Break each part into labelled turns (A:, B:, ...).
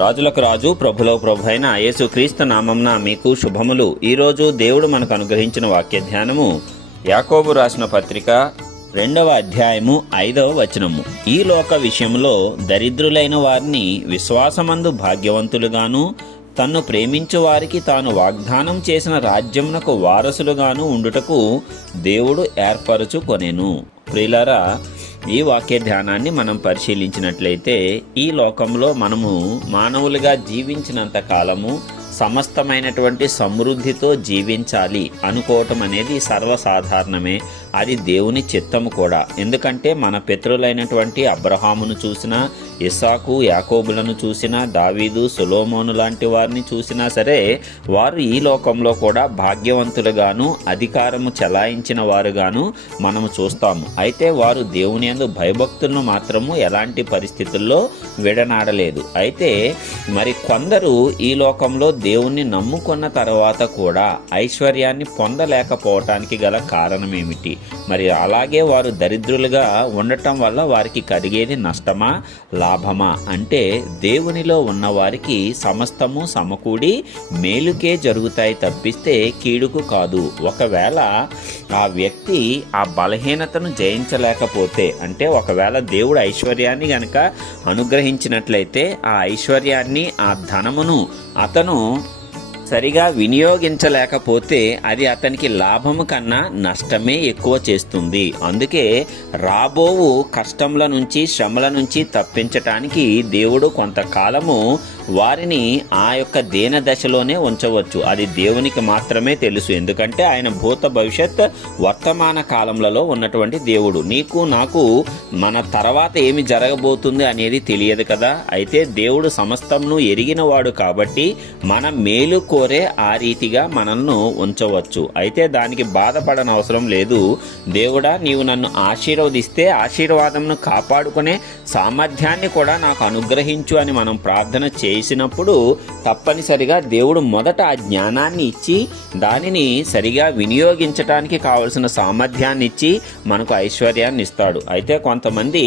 A: రాజులకు రాజు ప్రభులో ప్రభు అయిన యేసుక్రీస్తు నామంన మీకు శుభములు. ఈరోజు దేవుడు మనకు అనుగ్రహించిన వాక్య ధ్యానము యాకోబు రాసిన పత్రిక రెండవ అధ్యాయము ఐదవ వచనము. ఈ లోక విషయంలో దరిద్రులైన వారిని విశ్వాసమందు భాగ్యవంతులుగాను తన్ను ప్రేమించు వారికి తాను వాగ్దానం చేసిన రాజ్యమునకు వారసులుగాను ఉండుటకు దేవుడు ఏర్పరచుకొనెను. ప్రియులారా ఈ వాక్య ధ్యానాన్ని మనం పరిశీలించినట్లయితే ఈ లోకంలో మనము మానవులుగా జీవించినంత కాలము సమస్తమైనటువంటి సమృద్ధితో జీవించాలి అనుకోవటం అనేది సర్వసాధారణమే. అది దేవుని చిత్తము కూడా. ఎందుకంటే మన పితరులైనటువంటి అబ్రహామును చూసినా ఇసాకు యాకోబులను చూసినా దావీదు సులోమోను లాంటి వారిని చూసినా సరే వారు ఈ లోకంలో కూడా భాగ్యవంతులుగాను అధికారము చెలాయించిన వారుగాను మనము చూస్తాము. అయితే వారు దేవుని యందు భయభక్తులను మాత్రము ఎలాంటి పరిస్థితుల్లో విడనాడలేదు. అయితే మరి కొందరు ఈ లోకంలో దేవుణ్ణి నమ్ముకున్న తర్వాత కూడా ఐశ్వర్యాన్ని పొందలేకపోవటానికి గల కారణం ఏమిటి మరి అలాగే వారు దరిద్రులుగా ఉండటం వల్ల వారికి కలిగేది నష్టమా లాభమా? అంటే దేవునిలో ఉన్న వారికి సమస్తము సమకూడి మేలుకే జరుగుతాయి తప్పిస్తే కీడుకు కాదు. ఒకవేళ ఆ వ్యక్తి ఆ బలహీనతను జయించలేకపోతే అంటే ఒకవేళ దేవుడు ఐశ్వర్యాన్ని గనక అనుగ్రహించినట్లయితే ఆ ఐశ్వర్యాన్ని ఆ ధనమును అతను సరిగా వినియోగించలేకపోతే అది అతనికి లాభం కన్నా నష్టమే ఎక్కువ చేస్తుంది. అందుకే రాబోవు కష్టముల నుంచి శ్రమల నుంచి తప్పించటానికి దేవుడు కొంతకాలము వారిని ఆ యొక్క దేన దశలోనే ఉంచవచ్చు. అది దేవునికి మాత్రమే తెలుసు. ఎందుకంటే ఆయన భూత భవిష్యత్ వర్తమాన కాలంలో ఉన్నటువంటి దేవుడు. నీకు నాకు మన తర్వాత ఏమి జరగబోతుంది అనేది తెలియదు కదా? అయితే దేవుడు సమస్తంను ఎరిగినవాడు కాబట్టి మన మేలు కోరే ఆ రీతిగా మనల్ని ఉంచవచ్చు. అయితే దానికి బాధపడని అవసరం లేదు. దేవుడా నీవు నన్ను ఆశీర్వదిస్తే ఆశీర్వాదంను కాపాడుకునే సామర్థ్యాన్ని కూడా నాకు అనుగ్రహించు అని మనం ప్రార్థన చేసినప్పుడు తప్పనిసరిగా దేవుడు మొదట ఆ జ్ఞానాన్ని ఇచ్చి దానిని సరిగా వినియోగించటానికి కావలసిన సామర్థ్యాన్ని ఇచ్చి మనకు ఐశ్వర్యాన్ని ఇస్తాడు. అయితే కొంతమంది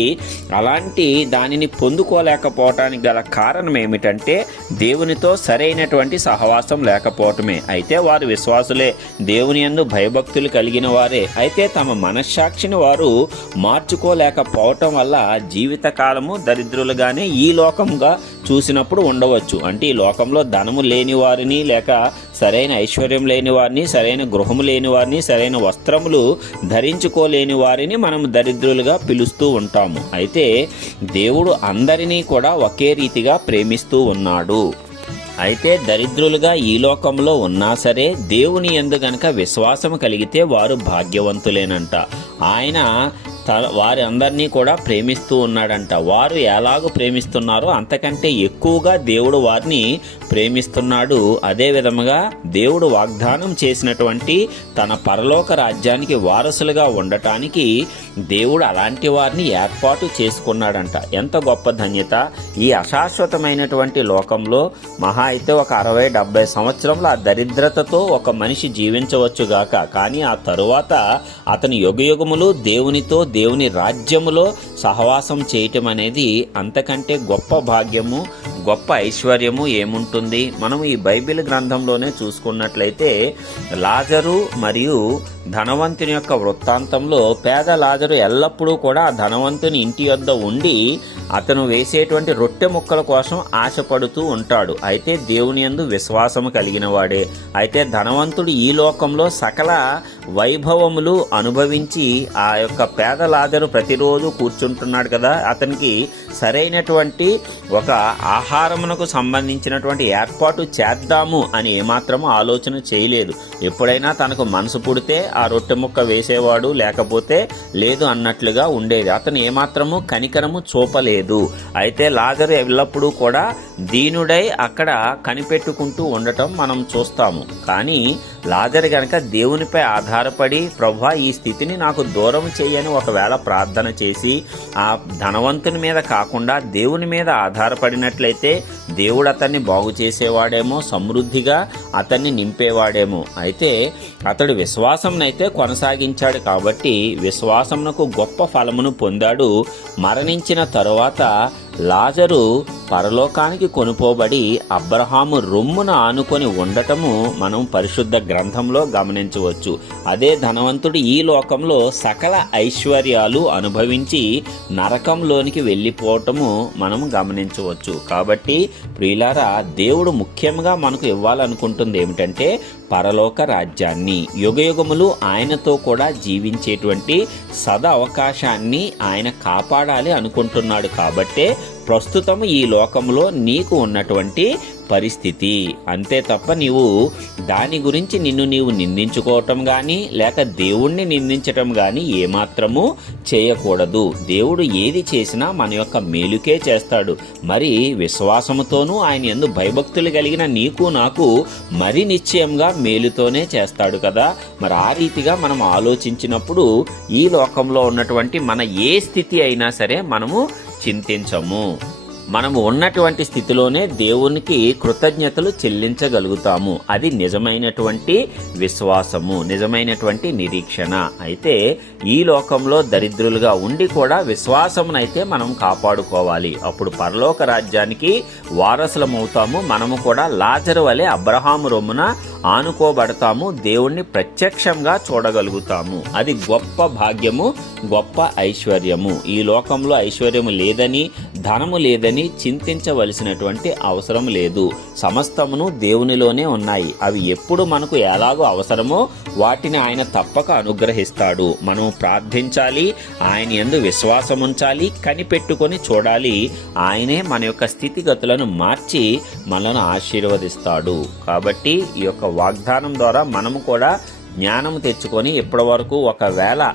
A: అలాంటి దానిని పొందుకోలేకపోవటానికి గల కారణం ఏమిటంటే దేవునితో సరైనటువంటి సహవాసం లేకపోవటమే. అయితే వారు విశ్వాసులే. దేవుని ఎందు భయభక్తులు కలిగిన వారే. అయితే తమ మనస్సాక్షిని వారు మార్చుకోలేకపోవటం వల్ల జీవితకాలము దరిద్రులుగానే ఈ లోకంగా చూసినప్పుడు ఉండవచ్చు. అంటే ఈ లోకంలో ధనము లేని వారిని లేక సరైన ఐశ్వర్యం లేని వారిని సరైన గృహము లేని వారిని సరైన వస్త్రములు ధరించుకోలేని వారిని మనం దరిద్రులుగా పిలుస్తూ ఉంటాము. అయితే దేవుడు అందరినీ కూడా ఒకే రీతిగా ప్రేమిస్తూ ఉన్నాడు. అయితే దరిద్రులుగా ఈ లోకంలో ఉన్నా సరే దేవుని ఎందు గనక విశ్వాసం కలిగితే వారు భాగ్యవంతులేనంట. ఆయన త వారి అందరినీ కూడా ప్రేమిస్తూ ఉన్నాడంట. వారు ఎలాగో ప్రేమిస్తున్నారో అంతకంటే ఎక్కువగా దేవుడు వారిని ప్రేమిస్తున్నాడు. అదే విధముగా దేవుడు వాగ్దానం చేసినటువంటి తన పరలోక రాజ్యానికి వారసులుగా ఉండటానికి దేవుడు అలాంటి వారిని ఏర్పాటు చేసుకున్నాడంట. ఎంత గొప్ప ధన్యత. ఈ అశాశ్వతమైనటువంటి లోకంలో మహా అయితే ఒక అరవై డెబ్బై సంవత్సరంలో ఆ దరిద్రతతో ఒక మనిషి జీవించవచ్చుగాక కానీ ఆ తరువాత అతని యుగయుగములు దేవునితో దేవుని రాజ్యములో సహవాసం చేయటం అనేది అంతకంటే గొప్ప భాగ్యము. గొప్ప ఐశ్వర్యము ఏముంటుంది? మనం ఈ బైబిల్ గ్రంథంలోనే చూసుకున్నట్లయితే లాజరు మరియు ధనవంతుని యొక్క వృత్తాంతంలో పేద లాజరు ఎల్లప్పుడూ కూడా ధనవంతుని ఇంటి వద్ద ఉండి అతను వేసేటువంటి రొట్టె ముక్కల కోసం ఆశపడుతూ ఉంటాడు. అయితే దేవుని యందు విశ్వాసము కలిగిన వాడే. అయితే ధనవంతుడు ఈ లోకంలో సకల వైభవములు అనుభవించి ఆ యొక్క పేద లాజరు ప్రతిరోజు కూర్చుంటున్నాడు కదా. అతనికి సరైనటువంటి ఒక ఆహారమునకు సంబంధించినటువంటి ఏర్పాటు చేద్దాము అని ఏమాత్రము ఆలోచన చేయలేదు. ఎప్పుడైనా తనకు మనసు పుడితే ఆ రొట్టె ముక్క వేసేవాడు లేకపోతే లేదు అన్నట్లుగా ఉండేది. అతను ఏమాత్రము కనికరము చూపలేదు. అయితే లాజరు ఎల్లప్పుడూ కూడా దీనుడై అక్కడ కనిపెట్టుకుంటూ ఉండటం మనం చూస్తాము. కానీ లాజర్ గనక దేవునిపై ఆధారపడి ప్రభా ఈ స్థితిని నాకు దూరం చేయని ఒకవేళ ప్రార్థన చేసి ఆ ధనవంతుని మీద కాకుండా దేవుని మీద ఆధారపడినట్లయితే దేవుడు అతన్ని బాగు చేసేవాడేమో సమృద్ధిగా అతన్ని నింపేవాడేమో. అయితే అతడు విశ్వాసంనైతే కొనసాగించాడు కాబట్టి విశ్వాసమునకు గొప్ప ఫలమును పొందాడు. మరణించిన తరువాత లాజరు పరలోకానికి కొనుపోబడి అబ్రహాము రొమ్మున ఆనుకొని ఉండటము మనం పరిశుద్ధ గ్రంథంలో గమనించవచ్చు. అదే ధనవంతుడు ఈ లోకంలో సకల ఐశ్వర్యాలు అనుభవించి నరకంలోనికి వెళ్ళిపోవటము మనం గమనించవచ్చు. కాబట్టి ప్రియులారా దేవుడు ముఖ్యంగా మనకు ఇవ్వాలనుకుంటుంది ఏమిటంటే పరలోక రాజ్యాన్ని యుగయుగములు ఆయనతో కూడా జీవించేటువంటి సద అవకాశాన్ని ఆయన కాపాడాలి అనుకుంటున్నాడు కాబట్టే ప్రస్తుతం ఈ లోకంలో నీకు ఉన్నటువంటి పరిస్థితి. అంతే తప్ప నీవు దాని గురించి నిన్ను నీవు నిందించుకోవటం కానీ లేక దేవుణ్ణి నిందించటం కానీ ఏమాత్రము చేయకూడదు. దేవుడు ఏది చేసినా మన యొక్క మేలుకే చేస్తాడు. మరి విశ్వాసముతోనూ ఆయన ఎందు భయభక్తులు కలిగిన నీకు నాకు మరి నిశ్చయంగా మేలుతోనే చేస్తాడు కదా. మరి ఆ రీతిగా మనం ఆలోచించినప్పుడు ఈ లోకంలో ఉన్నటువంటి మన ఏ స్థితి అయినా సరే మనము 金边草木 మనము ఉన్నటువంటి స్థితిలోనే దేవునికి కృతజ్ఞతలు చెల్లించగలుగుతాము. అది నిజమైనటువంటి విశ్వాసము నిజమైనటువంటి నిరీక్షణ. అయితే ఈ లోకంలో దరిద్రులుగా ఉండి కూడా విశ్వాసమునైతే మనం కాపాడుకోవాలి. అప్పుడు పరలోక రాజ్యానికి వారసులమవుతాము. మనము కూడా లాజరు వలె అబ్రహాము రొమ్మున ఆనుకోబడతాము. దేవుణ్ణి ప్రత్యక్షంగా చూడగలుగుతాము. అది గొప్ప భాగ్యము గొప్ప ఐశ్వర్యము. ఈ లోకంలో ఐశ్వర్యము లేదని ధనము లేదని చింతించవలసినటువంటి అవసరం లేదు. సమస్తమును దేవునిలోనే ఉన్నాయి. అవి ఎప్పుడు మనకు ఎలాగో అవసరమో వాటిని ఆయన తప్పక అనుగ్రహిస్తాడు. మనం ప్రార్థించాలి ఆయన ఎందు విశ్వాసం ఉంచాలి కనిపెట్టుకొని చూడాలి. ఆయనే మన యొక్క స్థితిగతులను మార్చి మనను ఆశీర్వదిస్తాడు. కాబట్టి ఈ యొక్క వాగ్దానం ద్వారా మనము కూడా జ్ఞానం తెచ్చుకొని ఇప్పటి వరకు ఒకవేళ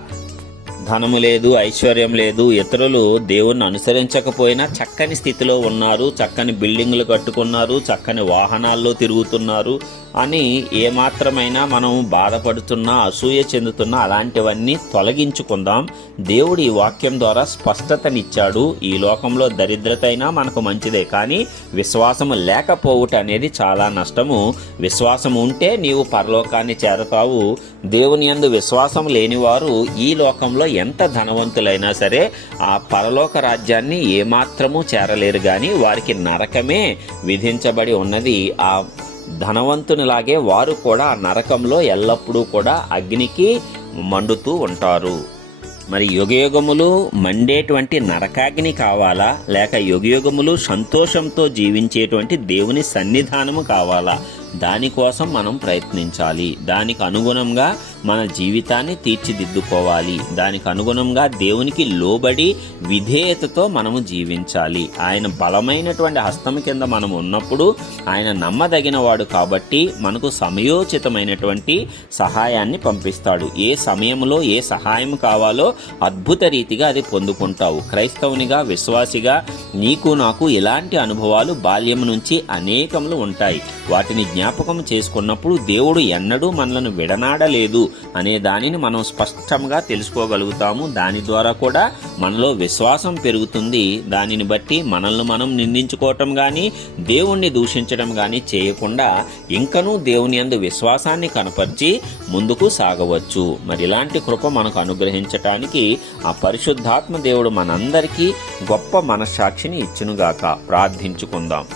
A: ధనము లేదు ఐశ్వర్యం లేదు. ఇతరులు దేవుణ్ణి అనుసరించకపోయినా చక్కని స్థితిలో ఉన్నారు చక్కని బిల్డింగ్లు కట్టుకున్నారు చక్కని వాహనాల్లో తిరుగుతున్నారు. అని ఏమాత్రమైనా మనం బాధపడుతున్నా అసూయ చెందుతున్నా అలాంటివన్నీ తొలగించుకుందాం. దేవుడు ఈ వాక్యం ద్వారా స్పష్టతనిచ్చాడు. ఈ లోకంలో దరిద్రత అయినా మనకు మంచిదే కానీ విశ్వాసము లేకపోవుట అనేది చాలా నష్టము. విశ్వాసం ఉంటే నీవు పరలోకాన్ని చేరతావు. దేవుని యందు విశ్వాసం లేనివారు ఈ లోకంలో ఎంత ధనవంతులైనా సరే ఆ పరలోక రాజ్యాన్ని ఏమాత్రము చేరలేరు కానీ వారికి నరకమే విధించబడి ఉన్నది. ఆ ధనవంతునిలాగే వారు కూడా ఆ నరకంలో ఎల్లప్పుడూ కూడా అగ్నికి మండుతూ ఉంటారు. మరి యుగయుగములు మండేటువంటి నరకాగ్ని కావాలా? లేక యుగయుగములు సంతోషంతో జీవించేటువంటి దేవుని సన్నిధానము కావాలా? దానికోసం మనం ప్రయత్నించాలి. దానికి అనుగుణంగా మన జీవితాన్ని తీర్చిదిద్దుకోవాలి. దానికి అనుగుణంగా దేవునికి లోబడి విధేయతతో మనము జీవించాలి. ఆయన బలమైనటువంటి హస్తం కింద మనం ఉన్నప్పుడు ఆయన నమ్మదగిన వాడు కాబట్టి మనకు సమయోచితమైనటువంటి సహాయాన్ని పంపిస్తాడు. ఏ సమయంలో ఏ సహాయం కావాలో అద్భుత రీతిగా అది పొందుకుంటావు. క్రైస్తవునిగా విశ్వాసిగా నీకు నాకు ఇలాంటి అనుభవాలు బాల్యం నుంచి అనేకములు ఉంటాయి. వాటిని జ్ఞాపకం చేసుకున్నప్పుడు దేవుడు ఎన్నడూ మనలను విడనాడలేదు అనే దానిని మనం స్పష్టంగా తెలుసుకోగలుగుతాము. దాని ద్వారా కూడా మనలో విశ్వాసం పెరుగుతుంది. దానిని బట్టి మనల్ని మనం నిందించుకోవటం కానీ దేవుణ్ణి దూషించడం కానీ చేయకుండా ఇంకనూ దేవుని అందు విశ్వాసాన్ని కనపరిచి ముందుకు సాగవచ్చు. మరి ఇలాంటి కృప మనకు అనుగ్రహించటానికి ఆ పరిశుద్ధాత్మ దేవుడు మనందరికీ గొప్ప మనస్సాక్షిని ఇచ్చునుగాక. ప్రార్థించుకుందాం.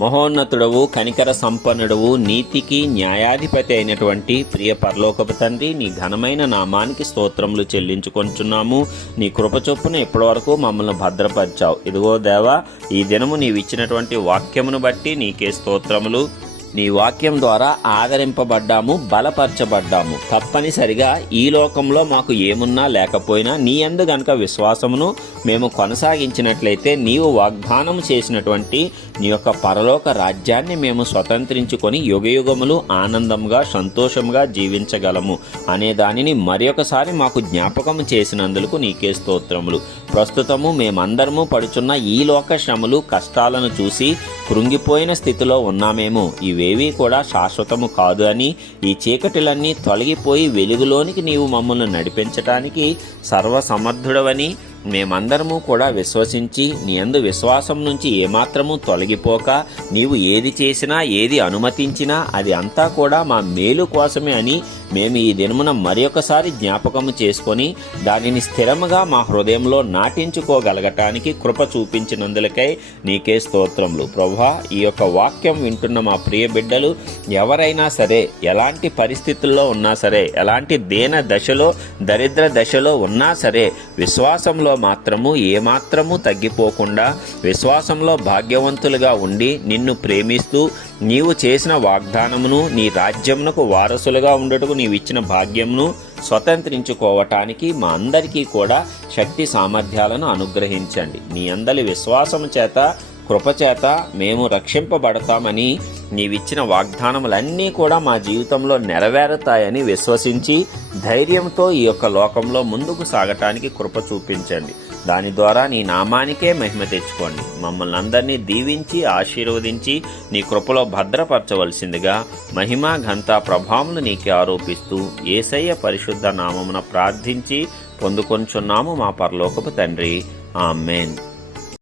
A: మహోన్నతుడవు కనికర సంపన్నుడవు నీతికి న్యాయాధిపతి అయినటువంటి ప్రియ పరలోకపు తండ్రి నీ ఘనమైన నామానికి స్తోత్రములు చెల్లించుకొంచున్నాము. నీ కృప చొప్పున ఇప్పటివరకు మమ్మల్ని భద్రపరిచావు. ఇదిగో దేవా ఈ దినము నీవిచ్చినటువంటి వాక్యమును బట్టి నీకే స్తోత్రములు. నీ వాక్యం ద్వారా ఆదరింపబడ్డాము బలపరచబడ్డాము. తప్పనిసరిగా ఈ లోకంలో మాకు ఏమున్నా లేకపోయినా నీ అందు గనక విశ్వాసమును మేము కొనసాగించినట్లయితే నీవు వాగ్దానం చేసినటువంటి నీ యొక్క పరలోక రాజ్యాన్ని మేము స్వతంత్రించుకొని యుగయుగములు ఆనందంగా సంతోషంగా జీవించగలము అనే దానిని మరొకసారి మాకు జ్ఞాపకం చేసినందుకు నీకే స్తోత్రములు. ప్రస్తుతము మేమందరము పడుచున్న ఈ లోక శ్రమలు కష్టాలను చూసి కృంగిపోయిన స్థితిలో ఉన్నామేమో. ఇవేవీ కూడా శాశ్వతము కాదు అని ఈ చీకటిలన్నీ తొలగిపోయి వెలుగులోనికి నీవు మమ్మల్ని నడిపించటానికి సర్వసమర్థుడవని మేమందరము కూడా విశ్వసించి నీ అందు విశ్వాసం నుంచి ఏమాత్రము తొలగిపోక నీవు ఏది చేసినా ఏది అనుమతించినా అది అంతా కూడా మా మేలు కోసమే అని మేము ఈ దినమున మరొకసారి జ్ఞాపకము చేసుకొని దానిని స్థిరముగా మా హృదయంలో నాటించుకోగలగటానికి కృప చూపించినందులకై నీకే స్తోత్రములు. ప్రభా ఈ యొక్క వాక్యం వింటున్న మా ప్రియ బిడ్డలు ఎవరైనా సరే ఎలాంటి పరిస్థితుల్లో ఉన్నా సరే ఎలాంటి దేన దశలో దరిద్ర దశలో ఉన్నా సరే విశ్వాసంలో మాత్రము ఏమాత్రము తగ్గిపోకుండా విశ్వాసంలో భాగ్యవంతులుగా ఉండి నిన్ను ప్రేమిస్తూ నీవు చేసిన వాగ్దానమును నీ రాజ్యమునకు వారసులుగా ఉండటకు నీవు ఇచ్చిన భాగ్యమును స్వతంత్రించుకోవటానికి మా అందరికీ కూడా శక్తి సామర్థ్యాలను అనుగ్రహించండి. నీ అందరి విశ్వాసము చేత కృపచేత మేము రక్షింపబడతామని నీవిచ్చిన వాగ్దానములన్నీ కూడా మా జీవితంలో నెరవేరుతాయని విశ్వసించి ధైర్యంతో ఈ యొక్క లోకంలో ముందుకు సాగటానికి కృప చూపించండి. దాని ద్వారా నీ నామానికే మహిమ తెచ్చుకోండి. మమ్మల్ని అందరినీ దీవించి ఆశీర్వదించి నీ కృపలో భద్రపరచవలసిందిగా మహిమ ఘంత ప్రభావములు నీకే ఆరోపిస్తూ ఏసయ్య పరిశుద్ధ నామమున ప్రార్థించి పొందుకొంచున్నాము మా పరలోకపు తండ్రి. ఆమెన్.